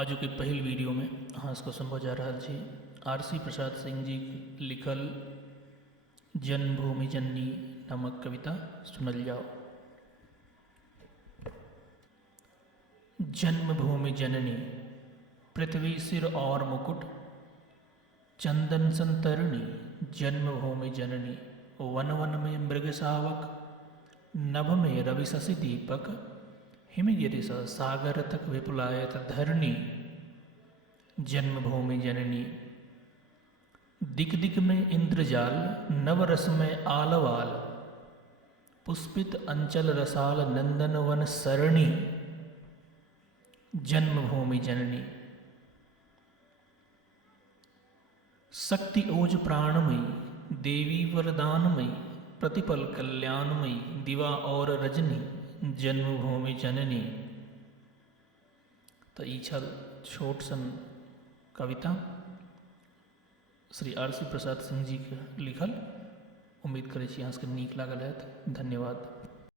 आजू के पहिल वीडियो में अहाँसको सुनबो जा रहल छी आर.सी. प्रसाद सिंह जी लिखल जन्मभूमि जननी नामक कविता सुनल जाओ। जन्मभूमि जननी पृथ्वी सिर और मुकुट, चंदन संतरणी जन्मभूमि जननी। वन वन में मृग शावक, नभ में रवि शशि दीपक, हिमगिरि स सागर तक विपुलायत धरणी जन्मभूमि जननी। दिक दिक में इंद्रजाल, नवरस में आलवाल, पुष्पित अंचल रसाल नंदन वन सरणी जन्मभूमि जननी। शक्ति ओज प्राणमयी, देवी वरदानमयी, प्रतिपल कल्याणमयी, दिवा और रजनी जन्मभूमि जननी। तो ई छल छोट सन कविता श्री आर.सी. प्रसाद सिंह जी के लिखल। उम्मीद करै छी अहाँ सबके नीक लागल हैत। धन्यवाद।